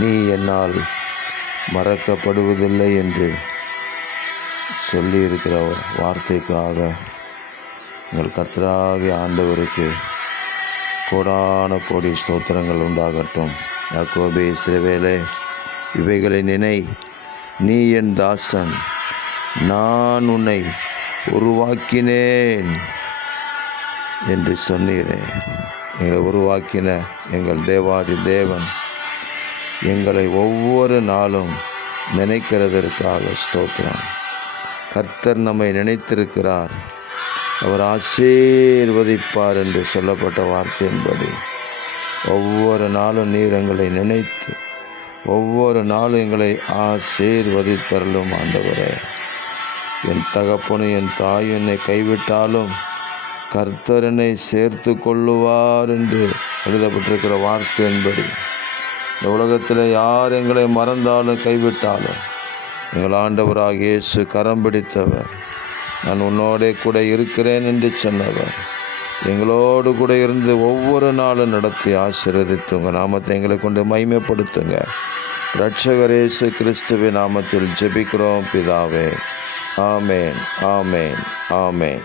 நீ என்னால் மறக்கப்படுவதில்லை என்று சொல்லியிருக்கிற வார்த்தைக்காக எங்கள் கர்த்தராகிய ஆண்டவருக்கு கோடான கோடி ஸ்தோத்திரங்கள் உண்டாகட்டும். யாக்கோபே இஸ்ரவேலே, இவைகளை நினை, நீ என் தாசன், நான் உன்னை உருவாக்கினேன் என்று சொன்னீரே. எங்களை உருவாக்கின எங்கள் தேவாதி தேவன் எங்களை ஒவ்வொரு நாளும் நினைக்கிறதற்காக ஸ்தோத்திரம். கர்த்தர் நம்மை நினைத்திருக்கிறார், அவர் ஆசீர்வதிப்பார் என்று சொல்லப்பட்ட வார்த்தையின்படி ஒவ்வொரு நாளும் நீர் எங்களை நினைத்து ஒவ்வொரு நாளும் எங்களை ஆசீர்வதித்தருளும் ஆண்டவரே. என் தகப்பனும் என் தாயும் என்னை கைவிட்டாலும் கர்த்தர் என்னை சேர்த்து கொள்ளுவார் என்று எழுதப்பட்டிருக்கிற வார்த்தையின்படி இந்த உலகத்தில் யார் எங்களை மறந்தாலும் கைவிட்டாலும் எங்கள் ஆண்டவராக இயேசு கரம் பிடித்தவர், நான் உன்னோடே கூட இருக்கிறேன் என்று சொன்னவர், எங்களோடு கூட இருந்து ஒவ்வொரு நாளும் நடத்தி ஆசீர்வதித்து உங்கள் நாமத்தை எங்களை கொண்டு மகிமைப்படுத்துங்க. இரட்சகர் இயேசு கிறிஸ்துவின் நாமத்தில் ஜெபிக்கிறோம் பிதாவே. ஆமேன், ஆமேன், ஆமேன்.